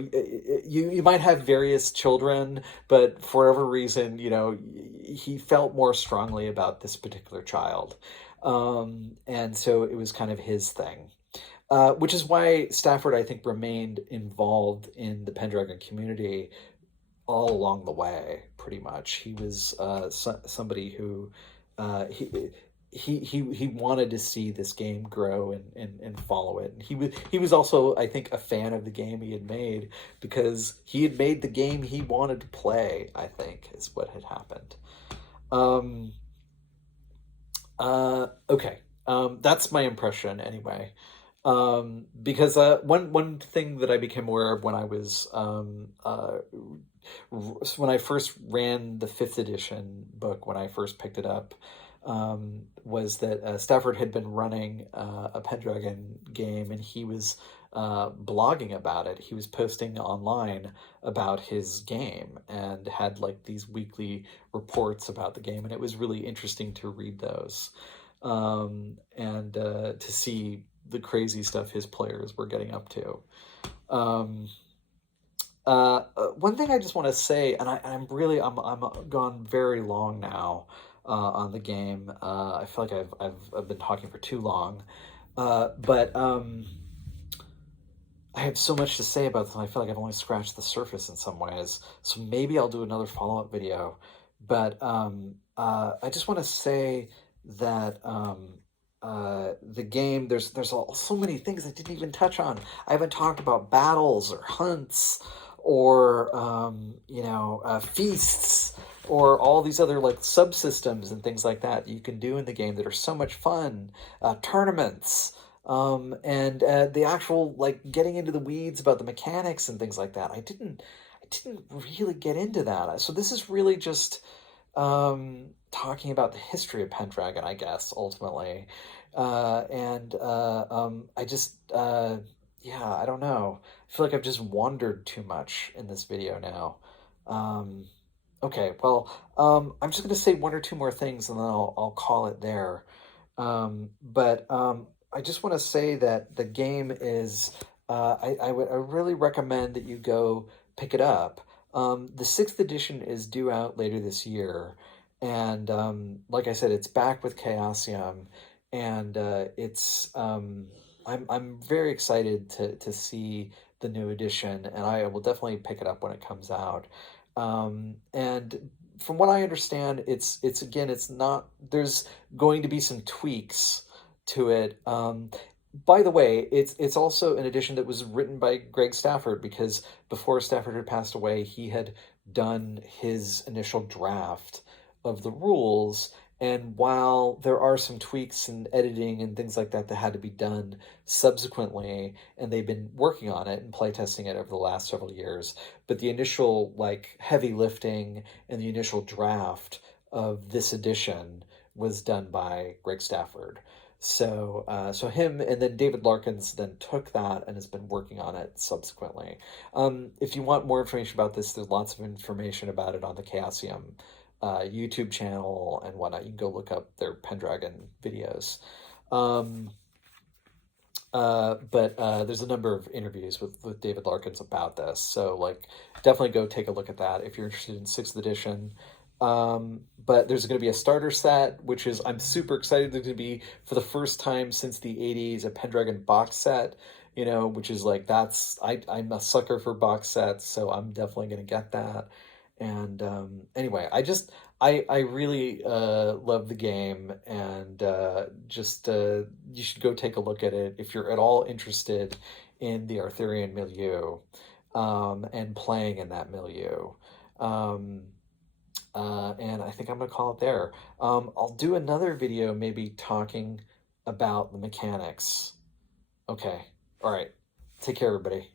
you might have various children, but for whatever reason, you know, he felt more strongly about this particular child, and so it was kind of his thing. Which is why Stafford, I think, remained involved in the Pendragon community all along the way. Pretty much, he was somebody who uh, he, he wanted to see this game grow and follow it. And he was also, I think, a fan of the game he had made because he had made the game he wanted to play. I think is what had happened. Um, okay. That's my impression anyway. Because one thing that I became aware of when I was when I first ran the fifth edition book, when I first picked it up, was that Stafford had been running a Pendragon game, and he was blogging about it. He was posting online about his game and had like these weekly reports about the game, and it was really interesting to read those and to see the crazy stuff his players were getting up to. Um, One thing I just want to say, and I'm gone very long now on the game. I feel like I've been talking for too long, but I have so much to say about this, and I feel like I've only scratched the surface in some ways. So maybe I'll do another follow up video. But I just want to say that the game so many things I didn't even touch on. I haven't talked about battles or hunts or feasts or all these other like subsystems and things like that you can do in the game that are so much fun. Tournaments and the actual like getting into the weeds about the mechanics and things like that. I didn't really get into that. So this is really just talking about the history of Pendragon, I guess, ultimately. I just, yeah, I don't know. I feel like I've just wandered too much in this video now. Um, okay, well, I'm just going to say one or two more things and then I'll call it there. But I just want to say that the game is, I really recommend that you go pick it up. The sixth edition is due out later this year, and like I said, it's back with Chaosium, and I'm very excited to see the new edition, and I will definitely pick it up when it comes out. And from what I understand, it's again, it's not there's going to be some tweaks to it. By the way, it's also an edition that was written by Greg Stafford because before Stafford had passed away, he had done his initial draft of the rules. And while there are some tweaks and editing and things like that that had to be done subsequently, and they've been working on it and playtesting it over the last several years, but the initial like heavy lifting and the initial draft of this edition was done by Greg Stafford. So him and then David Larkins then took that and has been working on it subsequently. If you want more information about this, there's lots of information about it on the Chaosium YouTube channel and whatnot. You can go look up their Pendragon videos. Um, but there's a number of interviews with David Larkins about this. So like definitely go take a look at that if you're interested in sixth edition. But there's going to be a starter set, which is I'm super excited. There's going to be for the first time since the 80s a Pendragon box set, which is like I'm a sucker for box sets, so I'm definitely going to get that. And anyway, I really love the game, and just you should go take a look at it if you're at all interested in the Arthurian milieu and playing in that milieu. Um, And I think I'm gonna call it there. I'll do another video maybe talking about the mechanics. Okay. All right. Take care, everybody.